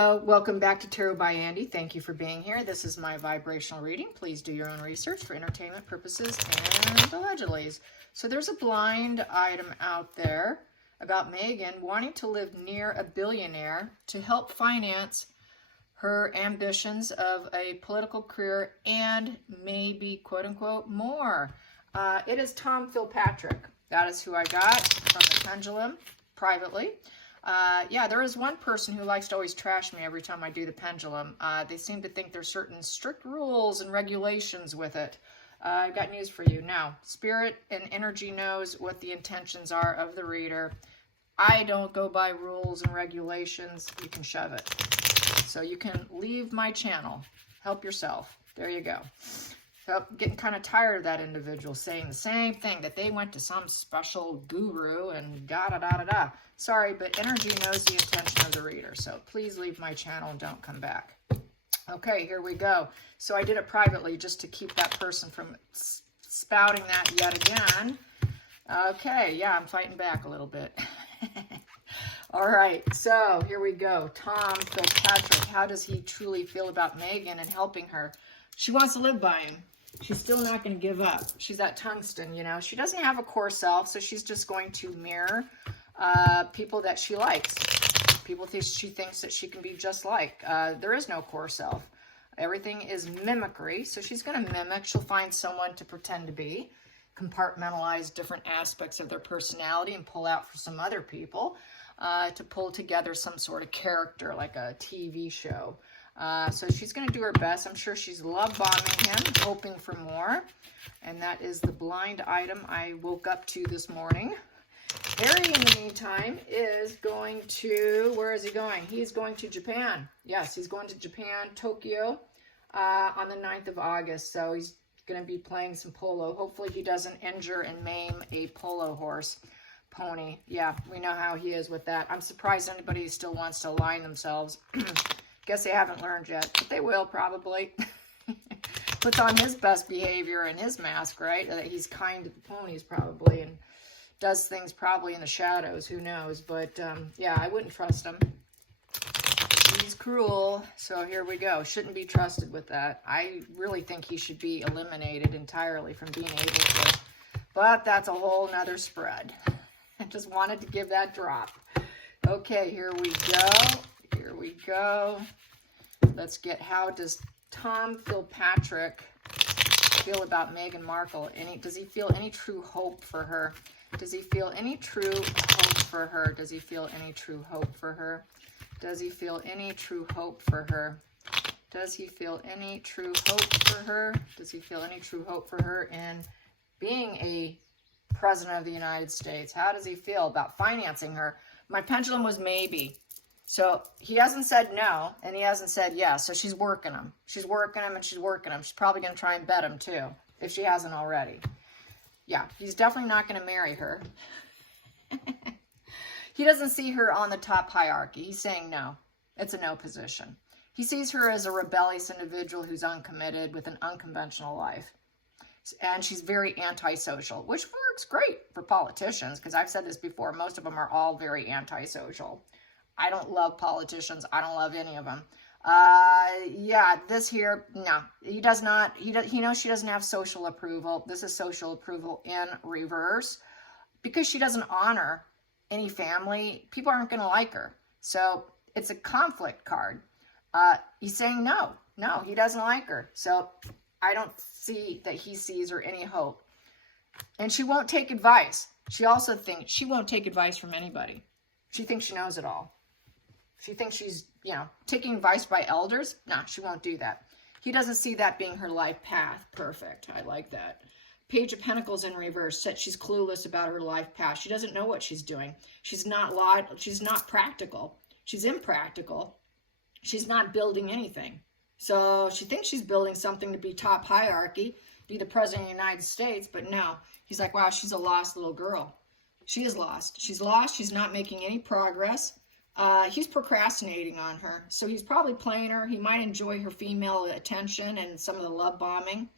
Hello, welcome back to Tarot by Andy. Thank you for being here. This is my vibrational reading. Please do your own research for entertainment purposes and allegedly. So there's a blind item out there about Megan wanting to live near a billionaire to help finance her ambitions of a political career and maybe, quote unquote, more. It is Tom Philpatrick. That is who I got from the pendulum privately. Yeah, there is one person who likes to always trash me every time I do the pendulum. They seem to think there's certain strict rules and regulations with it. I've got news for you. Now, spirit and energy knows what the intentions are of the reader. I don't go by rules and regulations. You can shove it. So you can leave my channel. Help yourself. There you go. So getting kind of tired of that individual saying the same thing, that they went to some special guru and da-da-da-da-da. Sorry, but energy knows the intention of the reader. So please leave my channel and don't come back. Okay, here we go. So I did it privately just to keep that person from spouting that yet again. Okay, yeah, I'm fighting back a little bit. All right, so here we go. Tom Philpatrick, how does he truly feel about Megan and helping her? She wants to live by him. She's still not going to give up. She's that tungsten, you know. She doesn't have a core self, so she's just going to mirror people that she likes. People she thinks that she can be just like. There is no core self. Everything is mimicry, so she's going to mimic. She'll find someone to pretend to be, compartmentalize different aspects of their personality and pull out for some other people to pull together some sort of character, like a TV show. So she's going to do her best. I'm sure she's love bombing him, hoping for more. And that is the blind item I woke up to this morning. Harry, in the meantime, is going to, where is he going? He's going to Japan. Yes, he's going to Japan, Tokyo, on the 9th of August. So he's going to be playing some polo. Hopefully he doesn't injure and maim a polo horse. Pony. Yeah, we know how he is with that. I'm surprised anybody still wants to align themselves. Guess they haven't learned yet, but they will probably. Puts on his best behavior and his mask, right? He's kind to the ponies probably and does things probably in the shadows. Who knows? But yeah, I wouldn't trust him. He's cruel. So here we go. Shouldn't be trusted with that. I really think he should be eliminated entirely from being able to. But that's a whole nother spread. I just wanted to give that drop. Okay, here we go. Here we go. Let's get, how does Tom Philpatrick feel about Meghan Markle? Does he feel any true hope for her? Does he feel any true hope for her? Does he feel any true hope for her? Does he feel any true hope for her? Does he feel any true hope for her? Does he feel any true hope for her in being a president of the United States? How does he feel about financing her? My pendulum was maybe. So he hasn't said no, and he hasn't said yes. So she's working him. She's working him, and she's working him. She's probably going to try and bet him, too, if she hasn't already. Yeah, he's definitely not going to marry her. He doesn't see her on the top hierarchy. He's saying no. It's a no position. He sees her as a rebellious individual who's uncommitted with an unconventional life. And she's very antisocial, which works great for politicians, because I've said this before. Most of them are all very antisocial. I don't love politicians. I don't love any of them. Yeah, this here, no. He does not. He knows she doesn't have social approval. This is social approval in reverse. Because she doesn't honor any family, people aren't going to like her. So it's a conflict card. He's saying no. No, he doesn't like her. So I don't see that he sees her any hope. And she won't take advice. She also thinks she won't take advice from anybody. She thinks she knows it all. She thinks she's, you know, taking advice by elders. No, she won't do that. He doesn't see that being her life path. Perfect. I like that. Page of Pentacles in reverse. She's clueless about her life path. She doesn't know what she's doing. She's not practical. She's impractical. She's not building anything. So she thinks she's building something to be top hierarchy, be the president of the United States, but no. He's like, wow, she's a lost little girl. She is lost. She's lost. She's not making any progress. He's procrastinating on her. So he's probably playing her. He might enjoy her female attention and some of the love bombing,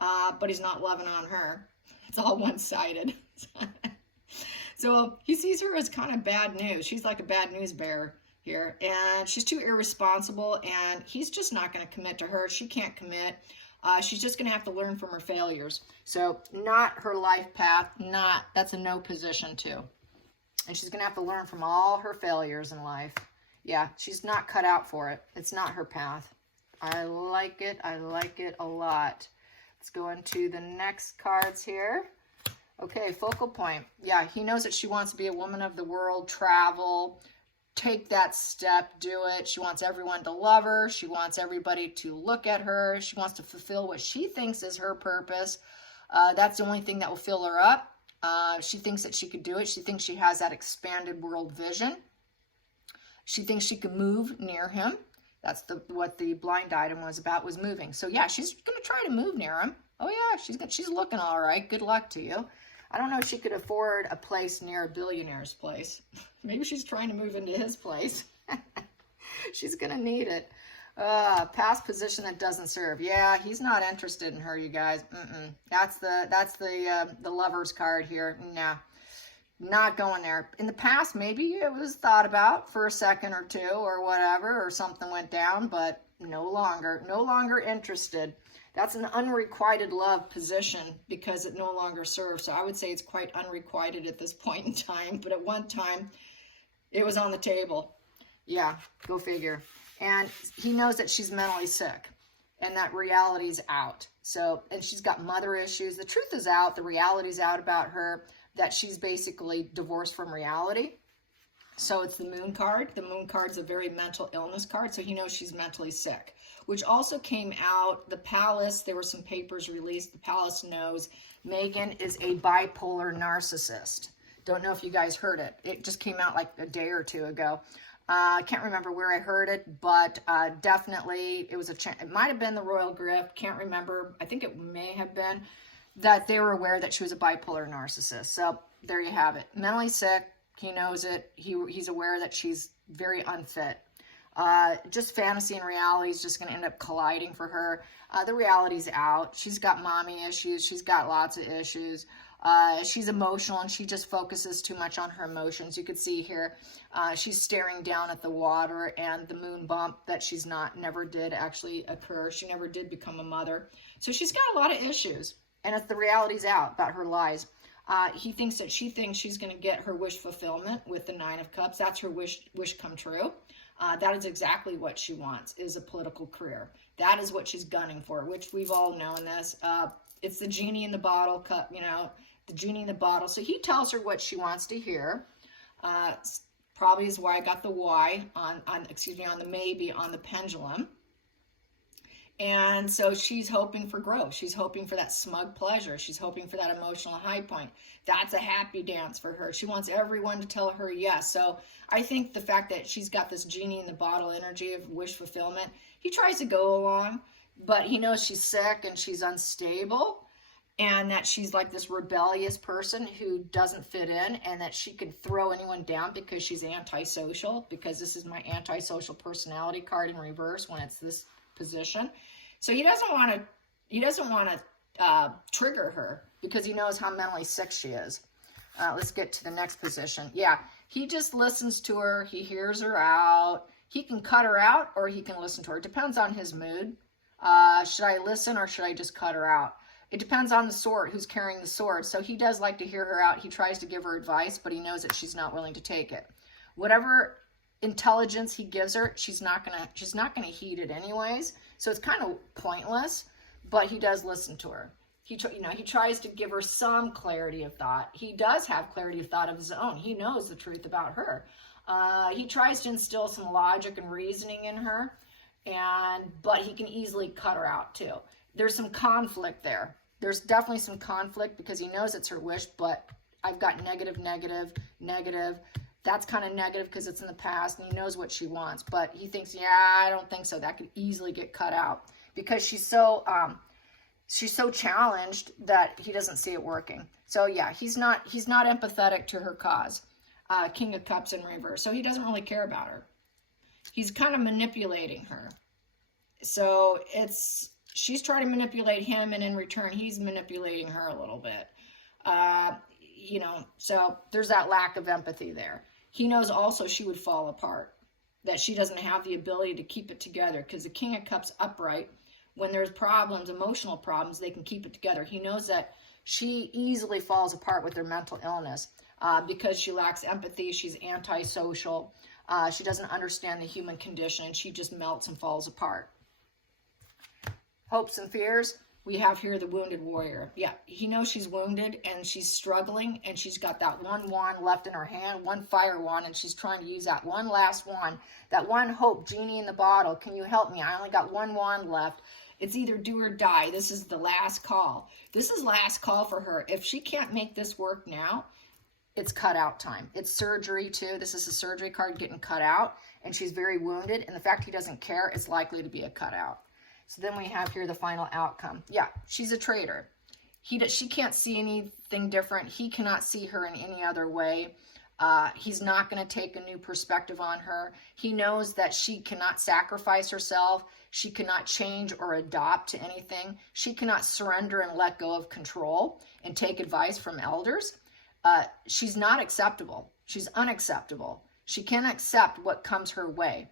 but he's not loving on her. It's all one-sided. So he sees her as kind of bad news. She's like a bad news bearer. here. And she's too irresponsible, and he's just not going to commit to her. She can't commit. She's just going to have to learn from her failures. So not her life path, that's a no position too. And she's going to have to learn from all her failures in life. Yeah, she's not cut out for it. It's not her path. I like it. I like it a lot. Let's go into the next cards here. Okay, focal point. Yeah, he knows that she wants to be a woman of the world, travel, take that step, do it. She wants everyone to love her. She wants everybody to look at her. She wants to fulfill what she thinks is her purpose. That's the only thing that will fill her up. She thinks that she could do it. She thinks she has that expanded world vision. She thinks she can move near him. That's what the blind item was about, was moving. So yeah, she's going to try to move near him. Oh yeah, she's looking all right. Good luck to you. I don't know if she could afford a place near a billionaire's place. Maybe she's trying to move into his place. She's going to need it. Past position that doesn't serve. Yeah, he's not interested in her, you guys. That's the lover's card here. Nah, not going there. In the past, maybe it was thought about for a second or two or whatever, or something went down, but no longer interested. That's an unrequited love position because it no longer serves. So I would say it's quite unrequited at this point in time. But at one time, it was on the table. Yeah, go figure. And he knows that she's mentally sick and that reality's out. So, and she's got mother issues. The truth is out. The reality's out about her, that she's basically divorced from reality. So it's the moon card. The moon card's a very mental illness card. So he knows she's mentally sick, which also came out. The palace, there were some papers released. The palace knows Megan is a bipolar narcissist. Don't know if you guys heard it. It just came out like a day or two ago. I can't remember where I heard it, but definitely it was it might have been the Royal Grift. Can't remember. I think it may have been that they were aware that she was a bipolar narcissist. So there you have it. Mentally sick. He knows it. He's aware that she's very unfit. Just fantasy and reality is just going to end up colliding for her. The reality's out. She's got mommy issues. She's got lots of issues. She's emotional and she just focuses too much on her emotions. You could see here, she's staring down at the water, and the moon bump that she's never did actually occur. She never did become a mother. So she's got a lot of issues, and it's the reality's out about her lies. He thinks that she thinks she's going to get her wish fulfillment with the Nine of Cups. That's her wish come true. That is exactly what she wants, is a political career. That is what she's gunning for, which we've all known this. It's the genie in the bottle cup, the genie in the bottle. So he tells her what she wants to hear. Probably is why I got the Y on the maybe on the pendulum. And so she's hoping for growth. She's hoping for that smug pleasure. She's hoping for that emotional high point. That's a happy dance for her. She wants everyone to tell her yes. So I think the fact that she's got this genie in the bottle energy of wish fulfillment, he tries to go along, but he knows she's sick and she's unstable, and that she's like this rebellious person who doesn't fit in, and that she can throw anyone down because she's antisocial, because this is my antisocial personality card in reverse when it's this position. So he doesn't want to trigger her because he knows how mentally sick she is. Let's get to the next position. Yeah, he just listens to her. He hears her out. He can cut her out or he can listen to her. It depends on his mood. Should I listen or should I just cut her out? It depends on the sword, who's carrying the sword. So he does like to hear her out. He tries to give her advice, but he knows that she's not willing to take it. Whatever intelligence he gives her, she's not gonna heed it anyways. So it's kind of pointless, but he does listen to her. He tries to give her some clarity of thought. He does have clarity of thought of his own. He knows the truth about her. He tries to instill some logic and reasoning in her, but he can easily cut her out too. There's some conflict there. There's definitely some conflict because he knows it's her wish, but I've got negative, negative, negative. That's kind of negative because it's in the past and he knows what she wants, but he thinks, yeah, I don't think so. That could easily get cut out because she's so challenged that he doesn't see it working. So yeah, he's not empathetic to her cause. King of Cups in reverse. So he doesn't really care about her. He's kind of manipulating her. So she's trying to manipulate him, and in return, he's manipulating her a little bit. So there's that lack of empathy there. He knows also she would fall apart. that she doesn't have the ability to keep it together, because the King of Cups upright, when there's problems, emotional problems, they can keep it together. He knows that she easily falls apart with her mental illness because she lacks empathy. She's antisocial. She doesn't understand the human condition, and she just melts and falls apart. Hopes and fears. We have here the wounded warrior. Yeah, he knows she's wounded and she's struggling, and she's got that one wand left in her hand, one fire wand, and she's trying to use that one last wand, that one hope, genie in the bottle. Can you help me? I only got one wand left. It's either do or die. This is the last call. This is last call for her. If she can't make this work now, it's cut out time. It's surgery too. This is a surgery card getting cut out, and she's very wounded. And the fact he doesn't care, it's likely to be a cutout. So then we have here the final outcome. Yeah, she's a traitor. She can't see anything different. He cannot see her in any other way. He's not going to take a new perspective on her. He knows that she cannot sacrifice herself. She cannot change or adopt to anything. She cannot surrender and let go of control and take advice from elders. She's not acceptable. She's unacceptable. She can't accept what comes her way.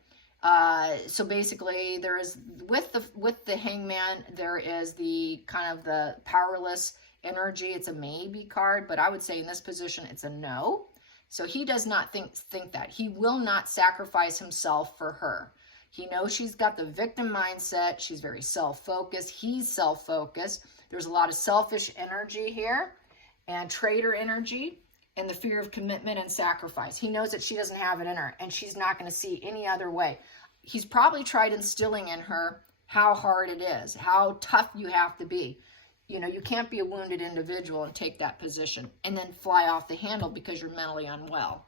So basically, there is with the Hangman, there is the kind of the powerless energy. It's a maybe card, but I would say in this position, it's a no. So he does not think that. He will not sacrifice himself for her. He knows she's got the victim mindset. She's very self-focused. He's self-focused. There's a lot of selfish energy here and traitor energy, and the fear of commitment and sacrifice. He knows that she doesn't have it in her, and she's not going to see any other way. He's probably tried instilling in her how hard it is, how tough you have to be. You know, you can't be a wounded individual and take that position and then fly off the handle because you're mentally unwell.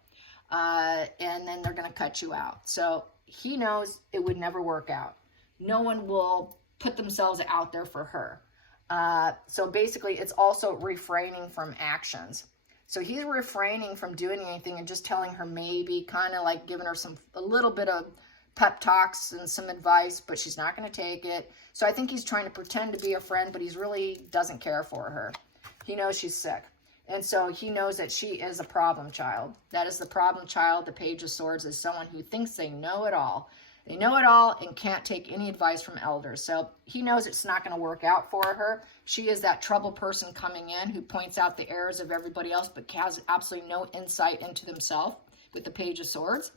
And then they're going to cut you out. So he knows it would never work out. No one will put themselves out there for her. So basically, it's also refraining from actions. So he's refraining from doing anything and just telling her maybe, kind of like giving her a little bit of pep talks and some advice, but she's not going to take it. So I think he's trying to pretend to be a friend, but he really doesn't care for her. He knows she's sick. And so he knows that she is a problem child. That is the problem child. The Page of Swords is someone who thinks they know it all. They know it all and can't take any advice from elders. So he knows it's not going to work out for her. She is that trouble person coming in who points out the errors of everybody else, but has absolutely no insight into themselves with the Page of Swords.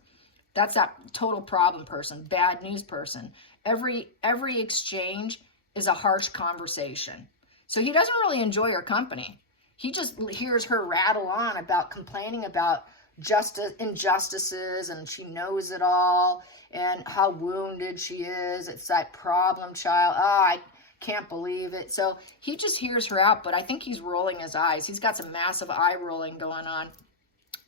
That's that total problem person, bad news person. Every exchange is a harsh conversation. So he doesn't really enjoy her company. He just hears her rattle on about complaining about injustices, and she knows it all, and how wounded she is. It's that problem child. Oh, I can't believe it. So he just hears her out, but I think he's rolling his eyes. He's got some massive eye rolling going on.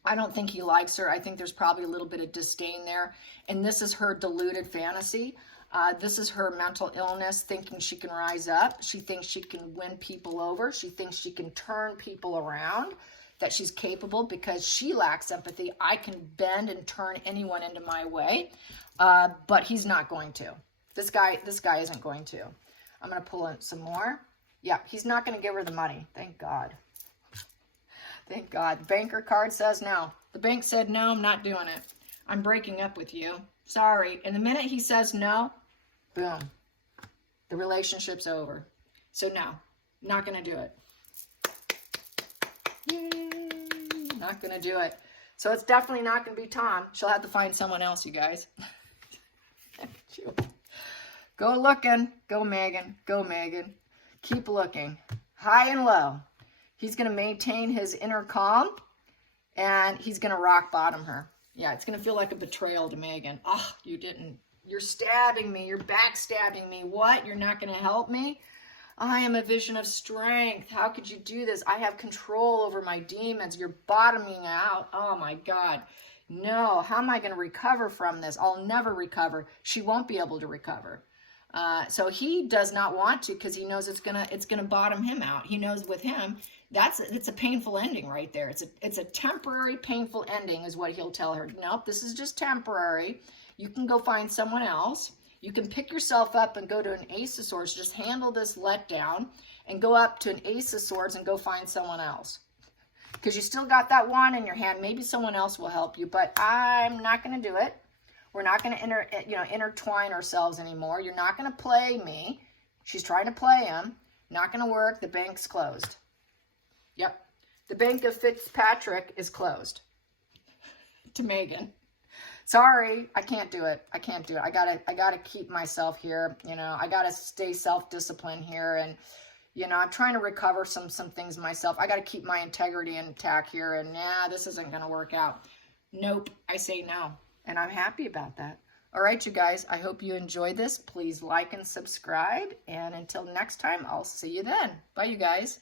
I don't think he likes her. I think there's probably a little bit of disdain there. And this is her deluded fantasy. This is her mental illness, thinking she can rise up. She thinks she can win people over. She thinks she can turn people around, that she's capable because she lacks empathy. I can bend and turn anyone into my way, but he's not going to. This guy isn't going to. I'm going to pull in some more. Yeah, he's not going to give her the money. Thank God. Thank God. The banker card says no. The bank said, no, I'm not doing it. I'm breaking up with you. Sorry. And the minute he says no, boom, the relationship's over. So no, not going to do it. Yay, not going to do it. So it's definitely not going to be Tom. She'll have to find someone else, you guys. Go looking. Go, Megan. Go, Megan. Keep looking. High and low. He's going to maintain his inner calm, and he's going to rock bottom her. Yeah, it's going to feel like a betrayal to Megan. Oh, you didn't. You're stabbing me. You're backstabbing me. What? You're not going to help me? I am a vision of strength. How could you do this? I have control over my demons. You're bottoming out. Oh, my God. No. How am I going to recover from this? I'll never recover. She won't be able to recover. So he does not want to, because he knows it's gonna bottom him out. He knows with him, it's a painful ending right there. It's a temporary painful ending is what he'll tell her. Nope, this is just temporary. You can go find someone else. You can pick yourself up and go to an Ace of Swords. Just handle this letdown and go up to an Ace of Swords and go find someone else. Because you still got that wand in your hand. Maybe someone else will help you, but I'm not going to do it. We're not going to intertwine ourselves anymore. You're not going to play me. She's trying to play him. Not going to work. The bank's closed. Yep. The Bank of Fitzpatrick is closed to Megan. Sorry, I can't do it. I can't do it. I gotta keep myself here. You know, I gotta stay self-disciplined here, and you know, I'm trying to recover some things myself. I gotta keep my integrity intact here, and nah, this isn't gonna work out. Nope, I say no, and I'm happy about that. All right, you guys, I hope you enjoyed this. Please like and subscribe, and until next time, I'll see you then. Bye, you guys.